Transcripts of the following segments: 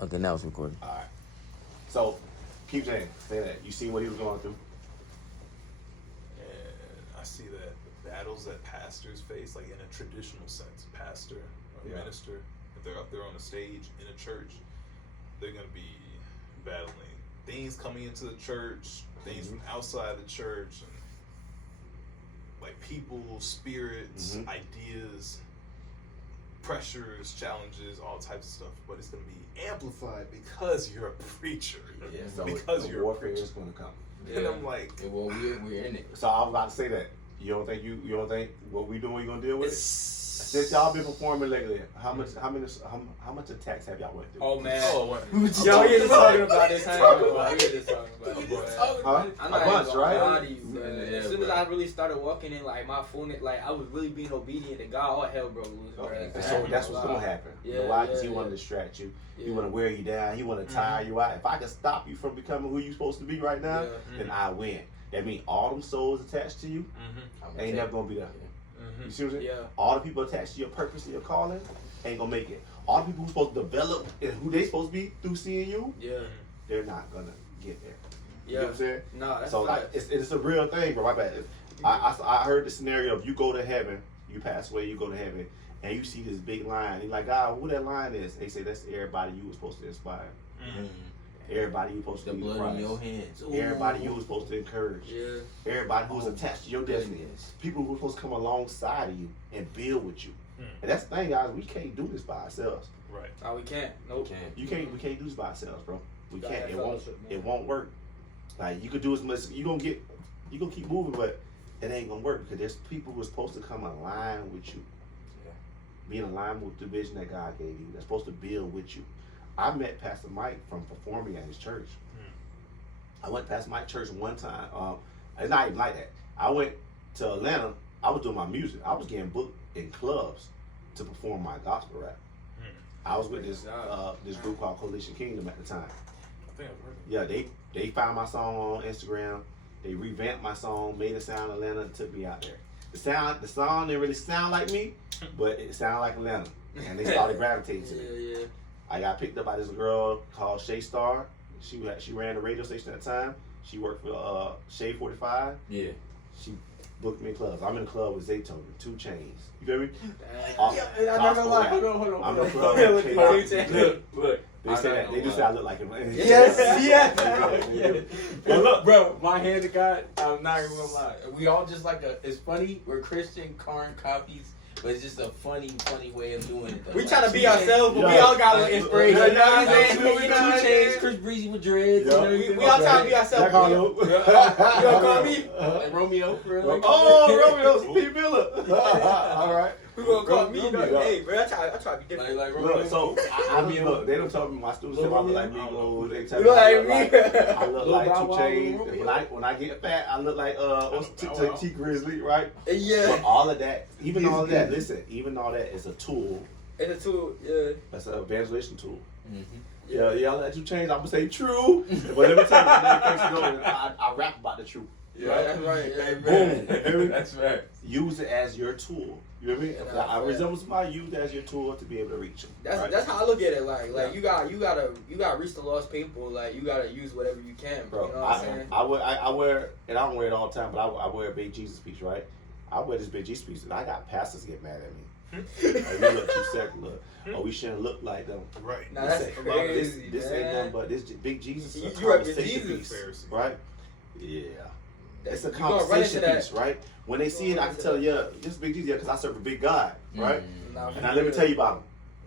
Okay, now it's recording. All right. So, keep saying that. You see what he was going through? And I see that the battles that pastors face, like in a traditional sense, pastor or minister, if they're up there on the stage in a church, they're going to be battling things coming into the church, things from outside the church, and like people, spirits, ideas, pressures, challenges, all types of stuff. But it's going to be amplified because you're a preacher. Yeah, so because the you're a warfare preacher. is going to come. Yeah. And I'm like, well, we're in it. So I was about to say that. You don't think what we doing, you gonna deal with it? Since y'all been performing lately, how much attacks have y'all went through? Oh man, what? yo, we just talking about this. We just talking about it. Huh? I'm A not bunch, even right? gonna lie to you, bro. Yeah, As soon bro. as I really started walking in, like my fullness, like I was really being obedient to God, all hell broke loose, bro. Okay. So that's what's gonna happen. Yeah, Why? Because yeah, he want to yeah. distract you. He Yeah. want to wear you down. He want to tire you out. If I can stop you from becoming who you supposed to be right now, Yeah. then I win. That means all them souls attached to you ain't never gonna be there. You see what I'm saying? Yeah. All the people attached to your purpose and your calling ain't gonna make it. All the people who's supposed to develop and who they supposed to be through seeing you, Yeah. they're not gonna get there. You Yeah. know what I'm saying? No, that's So like facts. it's a real thing, bro. My bad. I heard the scenario of you go to heaven, you pass away, you go to heaven, and you see this big line. You're like, who that line is? They say that's everybody you were supposed to inspire. Everybody you were supposed The to be blood Christ. in your hands. Everybody you were supposed to encourage. Yeah. Everybody who was attached to your destiny. Goodness. People who were supposed to come alongside of you and build with you. And that's the thing, guys. We can't do this by ourselves. Right. No, we can't. Nope. We can't do this by ourselves, bro. We Gotta can't. have fellowship, man. It won't work. Like you could do as much. You gonna keep moving, but it ain't gonna work because there's people who are supposed to come align with you. Be in alignment with the vision that God gave you. They're supposed to build with you. I met Pastor Mike from performing at his church. I went past Mike's church one time. It's not even like that. I went to Atlanta. I was doing my music. I was getting booked in clubs to perform my gospel rap. I was with this group called Coalition Kingdom at the time. I think I've heard of Yeah, they found my song on Instagram. They revamped my song, made it sound Atlanta, and took me out there. The song didn't really sound like me, but it sounded like Atlanta, and they started gravitating to me. Yeah, yeah. I got picked up by this girl called Shay Star. She ran the radio station at the time. She worked for Shade 45. Yeah. She booked me in clubs. I'm in a club with Zaytoven, 2 Chains. You feel me? I'm not gonna lie. Hold on. I'm in a club Look, with look, Chains. look. They say that. They do say I look like him. Yes. But look, bro, my hand to God, I'm not even gonna lie. We all just like it's funny. We're Christian, current copies, but it's just a funny way of doing it. Though. We Like, trying to be Two ourselves, but Yeah. we all got a little inspiration. Yeah, You know what I'm yeah, saying? yeah. You know what I'm Two Chainz, saying? Chris Breezy with dreads. Yeah. You know, We all trying to be ourselves. Jack Harlow. You gonna call me? like Romeo, for real. Oh, Romeo, Steve Miller. All right. Who gonna call me? Romeo. Though? Hey, bro, I try to be different. like Romeo. Look, so look, they don't tell me my students say I look like me. They tell You me look I like look me. I look Lil like Bow 2 Wow, Chainz. Romeo. When I get fat, I look like T Grizzly, right? Yeah. But all of that, even all of that is a tool. And the two, yeah. That's an evangelization tool. Mhm. Yeah, I let you change. I'm gonna say true, but let me tell you, I rap about the truth. Yeah, that's right. Yeah, Boom. That's right. Use it as your tool. You know what I mean? Yeah, I resemble somebody. Use it as your tool to be able to reach them. That's how I look at it. Like Yeah. you gotta reach the lost people. Like you gotta use whatever you can, bro. Bro, You know what I'm saying? I wear, and I don't wear it all the time, but I wear a big Jesus piece, right? I wear this big Jesus piece, and I got pastors get mad at me. Oh, you look too secular. Oh, we shouldn't look like them. Right. Nah, that's This crazy, This man. ain't nothing but this big Jesus is a You represent conversation Jesus. piece, right? Yeah. It's a You gonna run into conversation that. piece, right? When they see it, I can tell, yeah, this is big Jesus, yeah, because I serve a big God, right? Nah, And now let me tell you about him.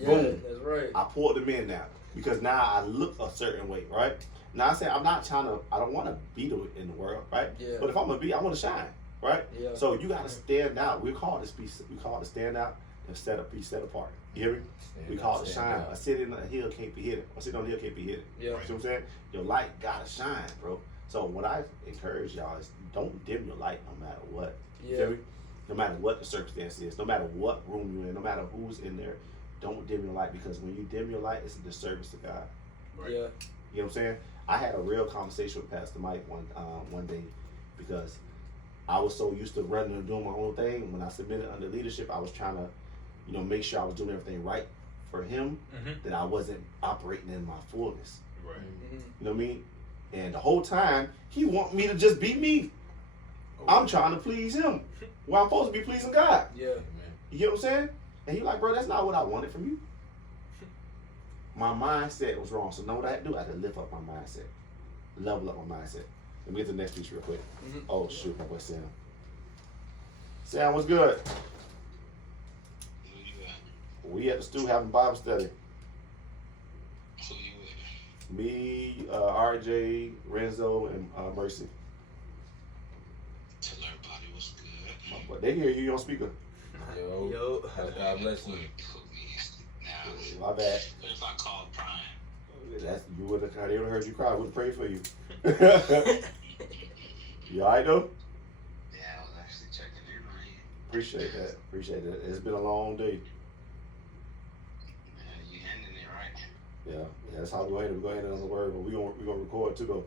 Yeah, Boom. that's right. I pulled them in now because now I look a certain way, right? Now I say I'm not trying to. I don't want to be in the world, right? Yeah. But if I'm gonna be, I want to shine, right? Yeah. So you got to stand out. We call this piece. We call it stand out and be set apart. You hear me? We call it shine. A city on a hill can't be hidden. A city on a hill can't be hidden. Yeah. You see what I'm saying? Your light gotta shine, bro. So what I encourage y'all is don't dim your light no matter what. You Yeah. feel me? No matter what the circumstance is, no matter what room you're in, no matter who's in there, don't dim your light because when you dim your light, it's a disservice to God. Right. Yeah. You know what I'm saying? I had a real conversation with Pastor Mike one day because I was so used to running and doing my own thing. When I submitted under leadership, I was trying to, make sure I was doing everything right for him that I wasn't operating in my fullness. Right. You know what I mean? And the whole time he want me to just be me. I'm trying to please him. Well, I'm supposed to be pleasing God. Yeah. You get what I'm saying? And he like, bro, that's not what I wanted from you. My mindset was wrong. So know what I had to do? I had to lift up my mindset. Level up my mindset. Let me get to the next piece real quick. Oh shoot, my boy Sam. Sam, what's good? We at the stew having Bible study. Who you with? Me, RJ, Renzo, and Mercy. Tell everybody what's good. My boy, they hear you on speaker. Yo. God bless you. Now, My bad. what if I call Prime? That's you would have. They would have heard you cry. Would have prayed for you. You alright though? Yeah, I was actually checking in on you. Appreciate that. Appreciate that. It's been a long day. You ending it right. Yeah. That's how we go ahead and on the word. But we gonna record too though.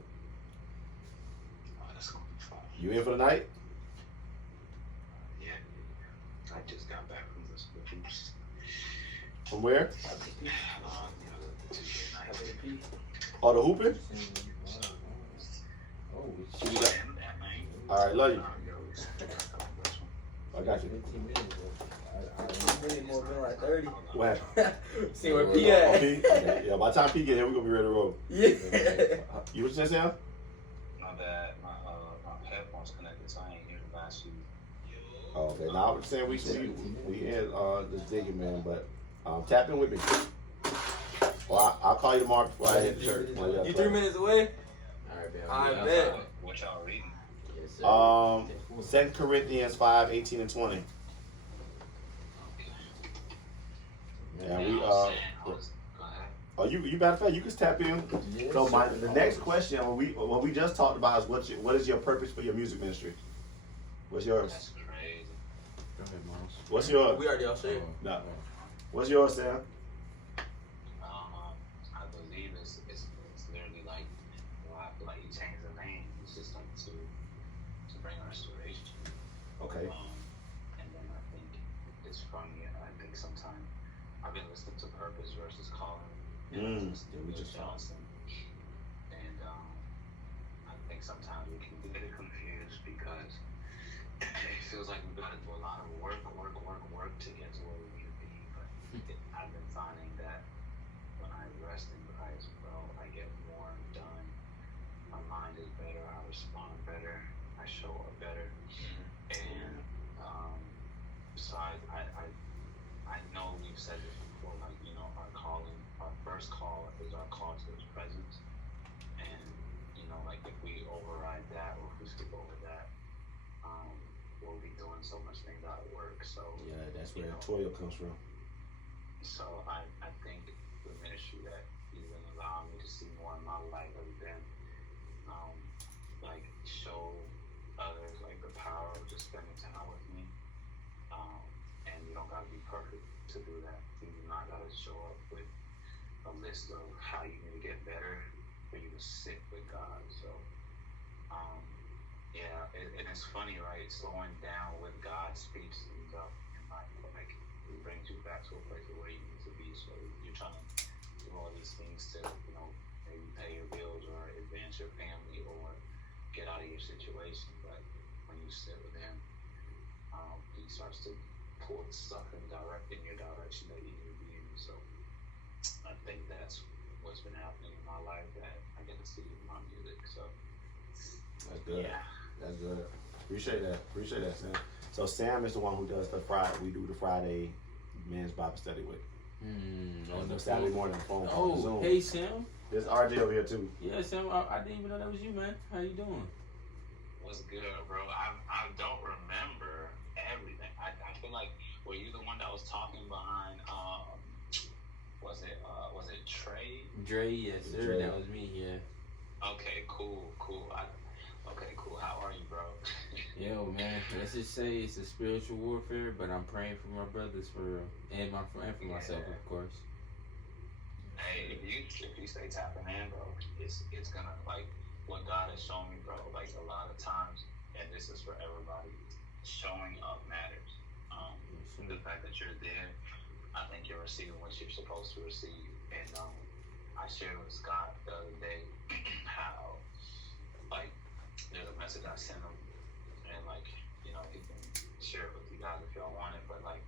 Oh, that's gonna be fun. You in for the night? Yeah. I just got back from the hoops. From where? The Tuesday night. Oh, the hooping. Oh, Shoot shit. it up. All right, love you. I got you. 15 minutes. I really more than like 30. What? See where P at. Okay. Okay. Yeah. By the time P get here, we gonna be ready to roll. Yeah. You what you saying, Sam? My bad. My headphones connected, so I ain't hear the last few. Oh, okay. Now I was saying we in this digging, man, but tap in with me. Well, I'll call you tomorrow before I hit the church. You 3 minutes away? Alright, I bet. What y'all reading? Yes, sir. 2 Corinthians 5:18 and 20. Okay. Yeah, Now, we go ahead. Oh, you matter of fact, you can tap in. Yes, So sir. the next question, what we just talked about is what is your purpose for your music ministry? What's yours? That's crazy. Go ahead, Miles. What's yours? We already all shared. No. What's yours, Sam? I believe it's literally like, I feel like he changed the name. It's just like to bring restoration. Okay. And then I think it's funny. I think sometimes I've been listening to Purpose versus Calling. Yeah, We just Johnson. And I think sometimes we can get confused because it feels like we've got to do a lot of work to get to where we need to be. But I've been finding that when I rest in Christ, bro, I get more done. My mind is better. I respond better. I show up better. And so I know we've said this before, like, you know, our calling, our first call is our call to His presence. And, you know, like if we override that or if we skip over that, we'll be doing so much things out of work. So Yeah, that's where the toil comes from. So I think the ministry that He's been allowing me to see more in my life has been like show others like the power of just spending time with me. And you don't gotta be perfect to do that. You do not gotta show up with a list of how you need to get better for you to sit with God. So yeah, and it's funny, right? Slowing down with God speeds things up in life. Like it brings you back to a place of where you need to be. So you're trying to do all these things to, you know, maybe pay your bills or advance your family or get out of your situation. But when you sit with Him, He starts to pull stuff in your direction that you need to be in. So I think that's what's been happening in my life that I get to see in my music. So That's good. yeah. That's good. Appreciate that, Sam. So Sam is the one who does we do the Friday men's Bible study with. On the Saturday morning phone call. Oh, Zoom. hey, Sam. There's RJ over here too. Yeah, Sam, I didn't even know that was you, man. How you doing? What's good, bro? I don't remember everything. I feel like, were you the one that was talking behind? Was it Trey? Dre, yes, sir. Dre. That was me, yeah. Okay, cool. Okay, cool. How are you, bro? Yo, man, let's just say it's a spiritual warfare, but I'm praying for my brothers for real. And for myself, of course. Hey, if you stay tapping in, bro, it's gonna, like, what God has shown me, bro, like a lot of times, and this is for everybody, showing up matters. The fact that you're there I think you're receiving what you're supposed to receive. And I shared with Scott the other day how, like, there's a message I sent him, and, like, you know, he can share it with you guys if y'all want it, but, like,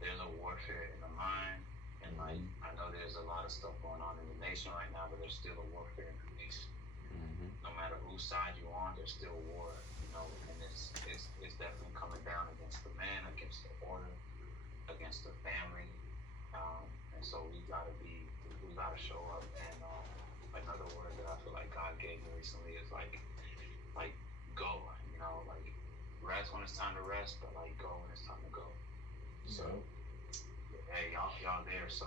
there's a warfare in the mind, and, like, I know there's a lot of stuff going on in the nation right now, but there's still a warfare in the nation. No matter whose side you're on, there's still war, you know, and it's definitely coming down against the man, against the order, against the family, and so we gotta show up. And another word that I feel like God gave me recently is like go, you know, like rest when it's time to rest, but like go when it's time to go. So hey, y'all there, so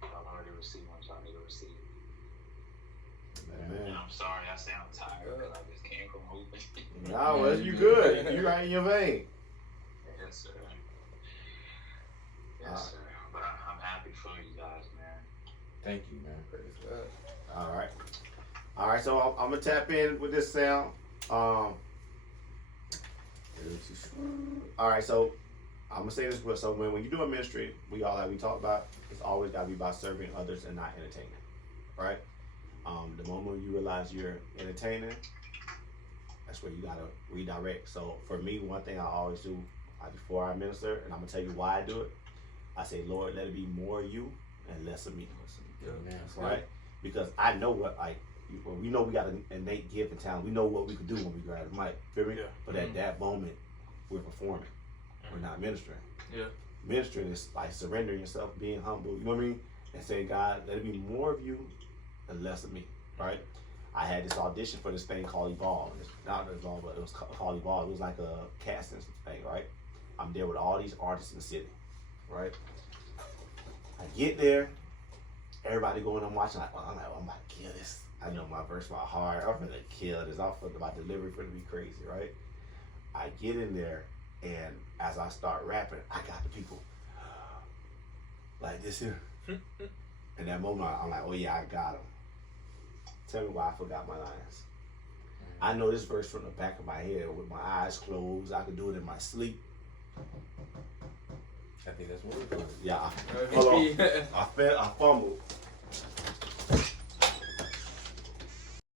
y'all already received what y'all need to receive. Man. And I'm sorry I sound tired because I just came from moving. No, well, you good. You right in your vein. Yes, sir. Yes, sir. But I'm happy for you guys, man. Thank you, man. Praise God. All right. So I'm gonna tap in with this sound. All right. So I'm gonna say this, but so when you do a ministry, we talk about, it's always gotta be about serving others and not entertaining, right? The moment you realize you're entertaining, that's where you gotta redirect. So for me, one thing I always do before I minister, and I'm gonna tell you why I do it. I say, Lord, let it be more of you and less of me. Right? Because I know we know we got an innate gift and talent. We know what we can do when we grab the mic. Feel me? Yeah. But at that moment, we're performing. We're not ministering. Yeah. Ministering is like surrendering yourself, being humble. You know what I mean? And saying, God, let it be more of you and less of me. Right? I had this audition for this thing called Evolve. It's not Evolve, but it was called Evolve. It was like a casting thing, right? I'm there with all these artists in the city, right? I get there, everybody going, I'm watching, I'm about to kill this. I know my verse by heart. I'm gonna kill this. I feel my delivery gonna be crazy, right? I get in there, and as I start rapping, I got the people like this here. In that moment, I'm like, oh yeah, I got them. Tell me why I forgot my lines. I know this verse from the back of my head with my eyes closed. I could do it in my sleep. I think that's what we're doing. Yeah, hold on. I fumbled.